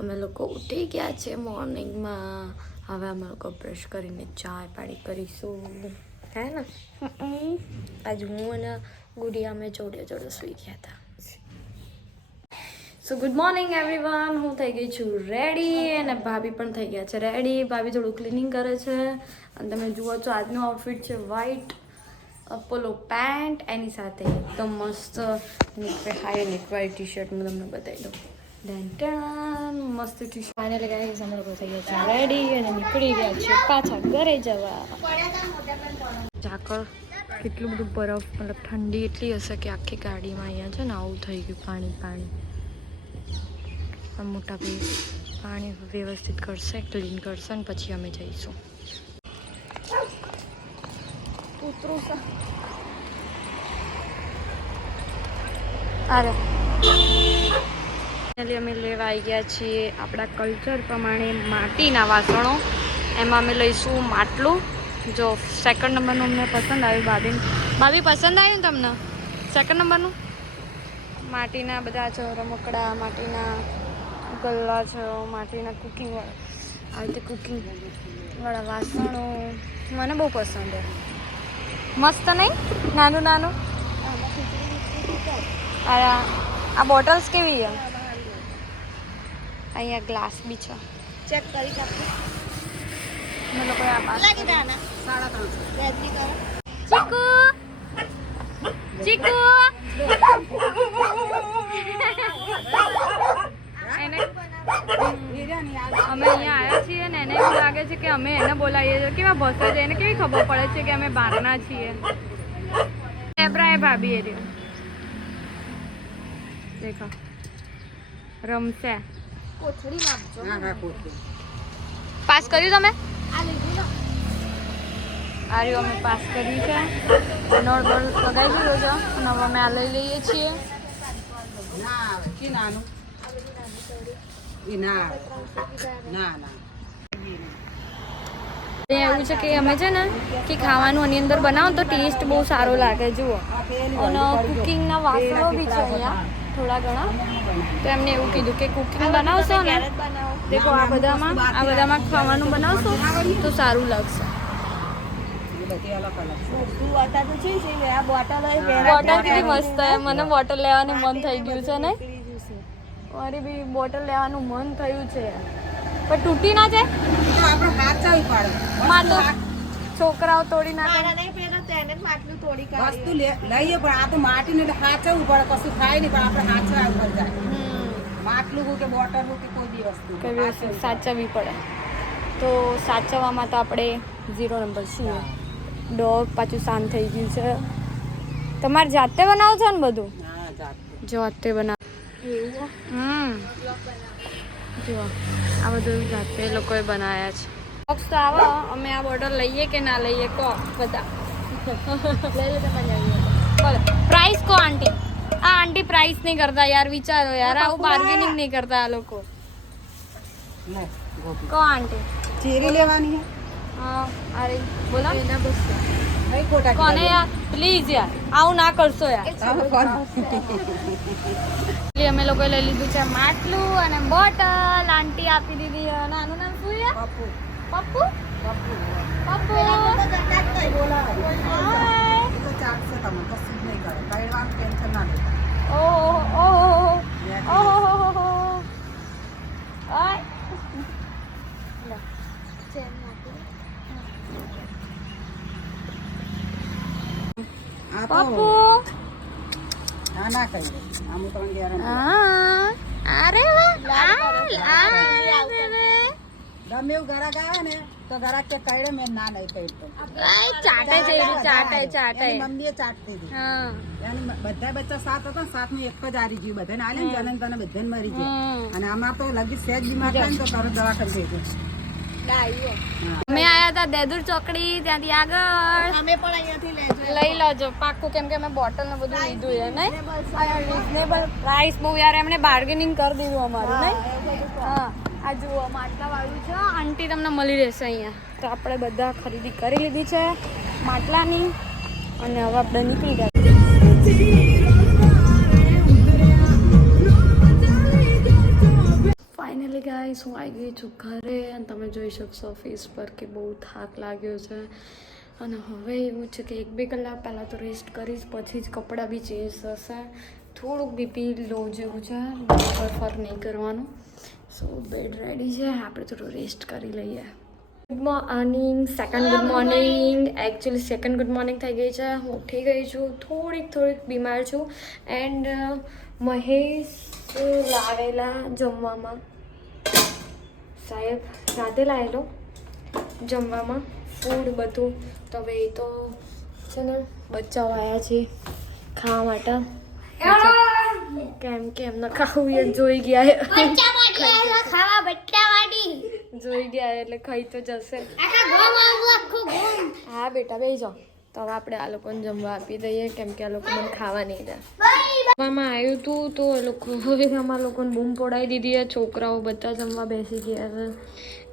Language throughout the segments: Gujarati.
અમે લોકો ઉઠી ગયા છે મોર્નિંગમાં. હવે અમે લોકો બ્રશ કરીને ચા પાણી કરીશું, હે ને? આજ હું અને ગુડિયા અમે જોડે જોડે સૂઈ ગયા હતા. સો ગુડ મોર્નિંગ એવરીવન. હું થઈ ગઈ છું રેડી અને ભાભી પણ થઈ ગયા છે રેડી. ભાભી થોડું ક્લિનિંગ કરે છે અને તમે જુઓ છો આજનો આઉટફિટ છે વ્હાઈટ પોલો પેન્ટ, એની સાથે એકદમ મસ્ત હાઈ નેક વાળી ટી શર્ટ. હું તમને બતાવી દઉં. મસ્ત ટી શર્ટ ફાઇનલી ગાઈસ અમે લોકો થઈ ગયા છે રેડી અને નીકળી ગયા છે પાછા ઘરે જવા. ઝાકળ કેટલું બધું બરફ, મતલબ ઠંડી એટલી હશે કે આખી ગાડીમાં અહીંયા છે ને આવું થઈ ગયું પાણી પાણી. મોટા ભાઈ પાણી વ્યવસ્થિત કરશે, ક્લીન કરશે ને પછી અમે જઈશું. ઉતરું છે અરે અમે લેવા આવી ગયા છીએ આપણા કલ્ચર પ્રમાણે માટીના વાસણો. એમાં અમે લઈશું માટલું. જો સેકન્ડ નંબરનું અમને પસંદ આવ્યું. ભાભી પસંદ આવ્યું ને તમને સેકન્ડ નંબરનું? માટીના બધા છે રમકડા, માટીના ગલ્લા છે, માટીના કુકિંગ આવી રીતે કુકિંગવાળા વાસણો મને બહુ પસંદ છે. મસ્ત નહીં? નાનું નાનું. આ બોટલ્સ કેવી છે? અહીંયા ગ્લાસ બી છે. ચેક કરી શકીએ અમે લોકો. આ પાસ ચીકુ ચીકુ એને અમે અહીંયા આવ્યા છીએ ને એને એવું લાગે છે કે અમે એને બોલાવીએ છીએ. કેવા ભસે છે એને કેવી ખબર પડે છે કે અમે બહારના છીએ. એબ્રા એ ભાભી એ રહ્યું દેખો રમશે. કોથળી નાખજો. પાસ કર્યું તમે? આ રહ્યું અમે પાસ કર્યું છે. નળ બળ લગાવી દીધો છે અને હવે અમે આ લઈ લઈએ છીએ. એવું છે કે અમે છે ને કે ખાવાનું આની અંદર બનાવો તો ટેસ્ટ બહુ સારો લાગે. જુઓ અને કુકિંગના વાસણો બી છે અહીંયા થોડા ઘણા. તો એમને એવું કીધું કે કુકિંગ બનાવશો ને દેખો આ બધામાં ખાવાનું બનાવશો તો સારું લાગશે. બોટલ કેટલી મસ્ત છે. મને બોટલ લેવાનું મન થઈ ગયું છે ને. મારી બી બોટલ લેવાનું મન થયું છે પણ તૂટી ના જાય. છોકરાઓ તોડી નાખે. વસ્તુ લઈએ પણ આ તો માટીને હાચવવું પડે. કશું થાય નહીં પણ આપણે હાચવા ઉપર જાય. માટલું હોય કે બોટલ હોય કે કોઈ બી વસ્તુ સાચવવી પડે. તો સાચવવામાં તો આપણે 0 નંબર છીએ. ડોગ પાછું શાંત થઈ ગયું છે. તમારે જાતે બનાવો છો ને બધું? જાતે બનાવો. જો આ બધું જાતે લોકોએ બનાવ્યા છે. બોક્સ તો આવો. અમે આ બોટલ લઈએ કે ના લઈએ કહો બધા. પ્રાઇસ કહો આંટી. આ આંટી પ્રાઇસ નહીં કરતા યાર. વિચારો યાર, આવું બાર્ગેનિંગ નહીં કરતા આ લોકો. કહો આંટી. ચેરી લેવાની હા અરે બોલો કોને યાર પ્લીઝ યાર આવું ના કરશો યાર. અમે લોકોએ લઈ લીધું છે માટલું અને બોટલ. આંટી આપી દીધી. નાનું નામ શું યાર? પપ્પુ. પપ્પુ ગમે એવું ગરાક આવે ને તો ગરાક કે કઈડે મેં ના નહીં કઈડ તો ચાટે મમ્મીએ ચાટતી હતી. બધા બચ્ચા 7 હતા. 7 નું એક જ હારી ગયું. બધાને આલે ને જનન તને બધાને મરી ગયું. અને આમાં તો લગી સહેજ બીમાર થાય ને તો તરત દવાખાને થઈ ગયું. અમે આયા હતા દેદુર ચોકડી, ત્યાંથી આગળ અમે પણ અહીંયાથી લઈ લેજો પાક્કું. કેમ કે અમે બોટલ ને બધું લીધું છે નહીં. રીઝનેબલ પ્રાઇસ બહુ યાર. એમણે બાર્ગેનિંગ કરી દીધું અમારું નહીં. હા આ જુઓ માટલા વાળું છે. આંટી તમને મળી રહેશે અહીંયા. તો આપણે બધા ખરીદી કરી લીધી છે માટલાની અને હવે આપણે નીકળી ગયા. ફાઇનલી ફાઇનલી ગાઈસ હું આવી ગઈ છું ઘરે અને તમે જોઈ શકશો ફેસ પર કે બહુ થાક લાગ્યો છે અને હવે એવું છે કે 1-2 કલાક પહેલાં તો રેસ્ટ કરીશ, પછી જ કપડાં બી ચેન્જ થશે. થોડુંક બીપી લો જેવું છે, ફર નહીં કરવાનું. સો બેડ રેડી છે, આપણે થોડું રેસ્ટ કરી લઈએ. Good morning, second good morning. Actually second good morning થઈ ગઈ છે. હું ઉઠી ગઈ છું, થોડીક બીમાર છું. એન્ડ મહેશ લાવેલા જમવામાં, સાહેબ રાતે લાવેલો જમવામાં ફૂડ બધું. તો હવે એ તો છે ને બચ્ચાઓ આવ્યા છે ખાવા માટે, કેમ કે એમને ખાવું એ જોઈ ગયા જોઈ ગયા એટલે ખાઈ તો જશે. હા બેટા બેસી જાઓ. તો હવે આપણે આ લોકોને જમવા આપી દઈએ, કેમ કે આ લોકો મને ખાવા નહીં દે. જમવામાં આવ્યું હતું તો એ લોકો હવે અમારા લોકોને બૂમ પડાવી દીધી. છોકરાઓ બધા જમવા બેસી ગયા છે,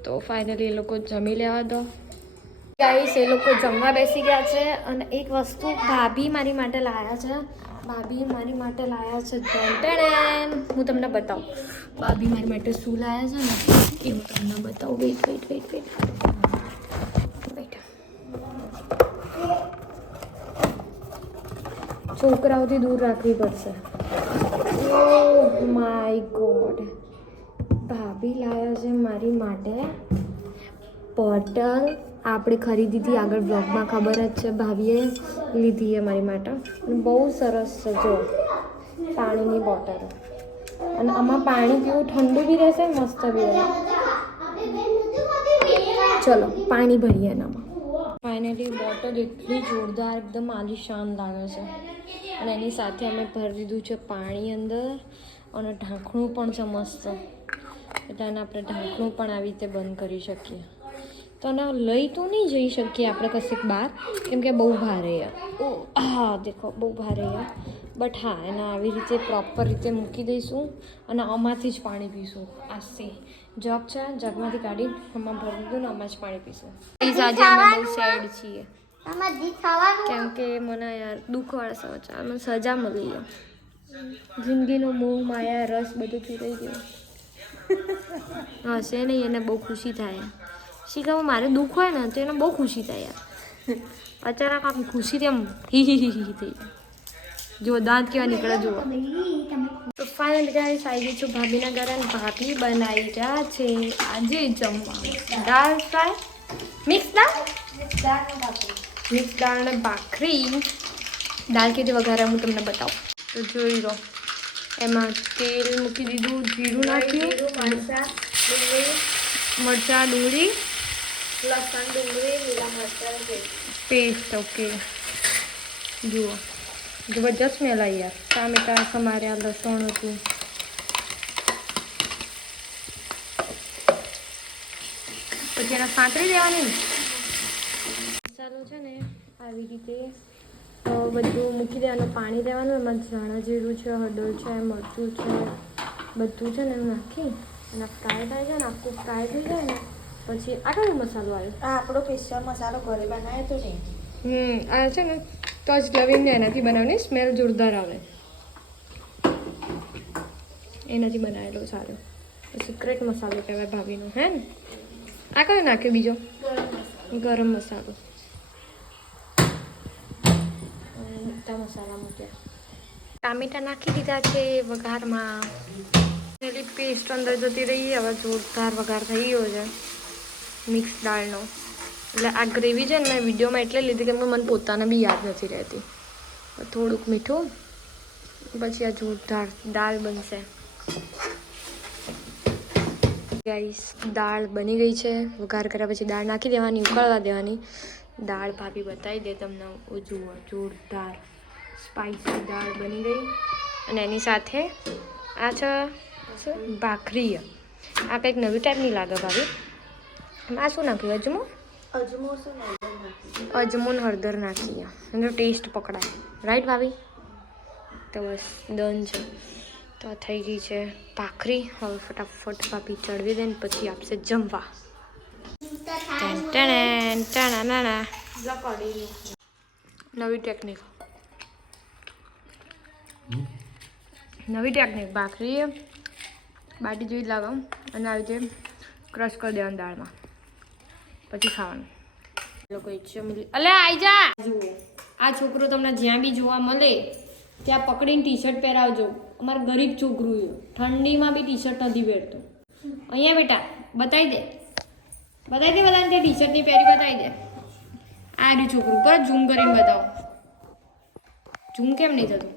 તો ફાઇનલી એ લોકો જમી લેવા દો. ગાઈસ એ લોકો જમવા બેસી ગયા છે. અને એક વસ્તુ ભાભી મારી માટે લાવ્યા છે. ભાભી મારી માટે લાવ્યા છે ટેન. હું તમને બતાવું ભાભી મારી માટે શું લાવ્યા છે ને, એ હું તમને બતાવું. વેઇટ. છોકરાઓથી દૂર રાખવી પડશે. ઓહ માય ગોડ, ભાભી લાવ્યા છે મારી માટે બોટલ. આપણે ખરીદી હતી આગળ બ્લોગમાં, ખબર જ છે. ભાભીએ લીધી છે મારી માટે. બહુ સરસ છે જો, પાણીની બોટલ. અને આમાં પાણી પીવું ઠંડુ બી રહેશે, મસ્ત બી રહેશે. ચલો પાણી ભરીએ એનામાં. ફાઇનલી બોટલ એટલી જોરદાર, એકદમ આલીશાન લાગે છે. અને એની સાથે અમે ભરી દીધું છે પાણી અંદર, અને ઢાંકણું પણ છે મસ્ત. એટલે એને આપણે ઢાંકણું પણ આવી રીતે બંધ કરી શકીએ. તો એને લઈ તો નહીં જઈ શકીએ આપણે કશેક બહાર, કેમ કે બહુ ભારે છે. હા દેખો બહુ ભારે છે. બટ હા, એને આવી રીતે પ્રોપર રીતે મૂકી દઈશું અને આમાંથી જ પાણી પીશું. આસી જગ છે, જગમાંથી કાઢી આમાં ભરી દીધું ને આમાં જ પાણી પીશું. આજે અમે બહુ સેડ છીએ, કેમ કે મને યાર દુઃખવાળા સમાચાર, મને સજા મળી છે. જિંદગીનો મોહ માયા રસ બધું ચૂરાઈ ગયું. હશે નહીં, એને બહુ ખુશી થાય. શીખવા મારે દુઃખ હોય ને તો એને બહુ ખુશી થાય યાર. અચાનક આમ ખુશીથી આમ હી થઈ જાય. જો દાંત કેવા નીકળે જુઓ. તો ફાઇનલી ગાઈસ આવી ગઈ છું ભાભીના ઘરે, અને ભાભી બનાવી રહ્યા છે આજે જમવા દાળ ફ્રાય, મિક્સ દાળ અને ભાખરી. દાળ કેવી વઘારે હું તમને બતાવું. તો જોઈ લો, એમાં તેલ મૂકી દીધું, જીરું નાખ્યું, મરચાં, ડુંગળી, લસણ, ડુંગળી, લીલા મરચાં પેસ્ટ. ઓકે જુઓ જબરજસ્ત સ્મેલ આવી યાર. ટામેટા સમાર્યા, લસણ હતું. પછી એને સાંતળી દેવાની. મસાલો છે ને આવી રીતે બધું મૂકી દેવાનું, પાણી દેવાનું. એમાં ધાણા જીરું છે, હળદર છે, મરચું છે, બધું છે ને નાખી અને ફ્રાય થાય છે ને, આખું ફ્રાય થઈ જાય ને પછી આ કયો મસાલો આવ્યો? આ આપણો સ્પેશિયલ મસાલો ઘરે બનાવ્યો તો ને. આ છે ને તજ લવિંગ એનાથી બનાવવાની, સ્મેલ જોરદાર આવે, એનાથી બનાવેલો સારો. સિક્રેટ મસાલો કહેવાય ભાભીનો, હે ને? આ કયો નાખ્યો બીજો? ગરમ મસાલો. બધા મસાલા મૂક્યા. ટામેટા નાખી દીધા છે વઘારમાં. પેલી પેસ્ટ અંદર જતી રહી. હવે જોરદાર વઘાર થઈ ગયો છે મિક્સ દાળનો. એટલે આ ગ્રેવી છે ને મેં વિડીયોમાં એટલે લીધી કેમ કે મને પોતાને બી યાદ નથી રહેતી. થોડુંક મીઠું, પછી આ જોરદાર દાળ બનશે. ગાઈસ દાળ બની ગઈ છે. વઘાર કર્યા પછી દાળ નાખી દેવાની, ઉકળવા દેવાની. દાળ ભાભી બતાવી દે તમને. જુઓ જોરદાર સ્પાઈસી દાળ બની ગઈ. અને એની સાથે આ છે ભાખરી. આ કંઈક નવી ટાઈપની લાગે ભાભી. આ શું નાખ્યું? અજમો ને હળદર નાખી, એનો ટેસ્ટ પકડાય. રાઈટ ભાભી? તો બસ ડન છે. તો થઈ ગઈ છે ભાખરી. હવે ફટાફટ ભાભી ચડવી દે ને પછી આપશે જમવા. નવી ટેકનિક, ભાખરી બાટી જેવી જ લાગે અને આવી રીતે ક્રશ કરી દેવાનું દાળમાં પછી ખાવાનું. લોકો જમી અલે આઈ જા. જુઓ આ છોકરો તમને જ્યાં બી જોવા મળે ત્યાં પકડીને ટી શર્ટ પહેરાવજો. અમારું ગરીબ છોકરું છે, ઠંડીમાં બી ટી શર્ટ નથી પહેરતું. અહીંયા બેટા બતાવી દે બધાને તે ટી શર્ટ ની પહેરી બતાવી દે. આ રહ્યું છોકરું પર ઝૂમ કરીને બતાવો. ઝૂમ કેમ નહીં થતું?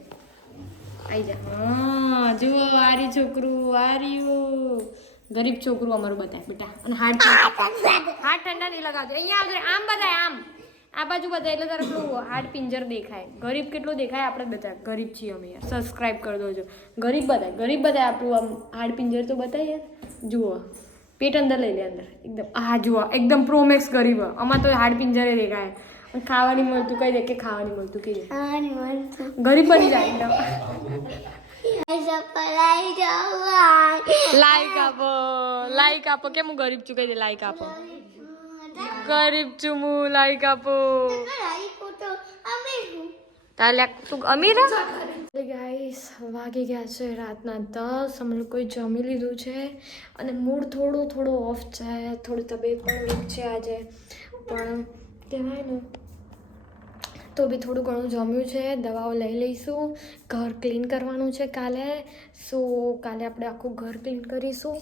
આવી જા. હા જુઓ આ રહ્યું છોકરું, આ રહ્યું ગરીબ છોકરું અમારું બતાય બેટા. અને હાથ ઠંડા નહીં લગાવજો. અહીંયા આવજો, આમ બતાય, આમ આ બાજુ બતાય એટલે તારે પેલું હાડ પિંજર દેખાય. ગરીબ કેટલું દેખાય આપણે બધા ગરીબ છીએ અમે યાર. સબસ્ક્રાઈબ કરી દોજો. ગરીબ બતાય આપણું આમ હાડ પિંજર તો બતાય યાર. જુઓ પેટ અંદર લઈ લે અંદર એકદમ. હા જુઓ એકદમ પ્રોમેક્સ ગરીબ. અમાર તો હાડ પિંજરે દેખાય. અને ખાવાની મળતું કહી દે કે ખાવાની મળતું કહી દે. ગરીબ બની જાય એકદમ. લાઈક આપો કેમ હું ગરીબ છું કહી દે. લાઈક આપો. ગરીબ છું હું, લાઈક આપો. તાલે તું અમીર ગાઈસ વાગી ગયા છે રાતના 10. અમે લોકોએ જમી લીધું છે અને મૂડ થોડો ઓફ છે, થોડી તબિયત પણ વીક છે આજે, પણ કહેવાય ને તો બી થોડું ઘણું જમ્યું છે. દવાઓ લઈ લઈશું. ઘર ક્લીન કરવાનું છે કાલે. કાલે આપણે આખું ઘર ક્લીન કરીશું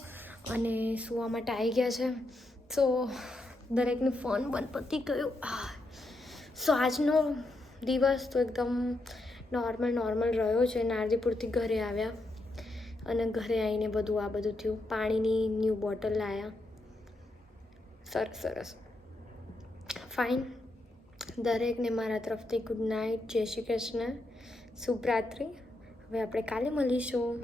અને સુવા માટે આવી ગયા છે. દરેકનું ફોન બંધ પતી ગયું. આજનો દિવસ તો એકદમ નોર્મલ રહ્યો છે. નારદીપુરથી ઘરે આવ્યા અને ઘરે આવીને આ બધું થયું. પાણીની ન્યૂ બોટલ લાવ્યા. સરસ ફાઇન. દરેકને મારા તરફથી ગુડ નાઇટ, જય શ્રી કૃષ્ણ, શુભરાત્રિ. હવે આપણે કાલે મળીશું.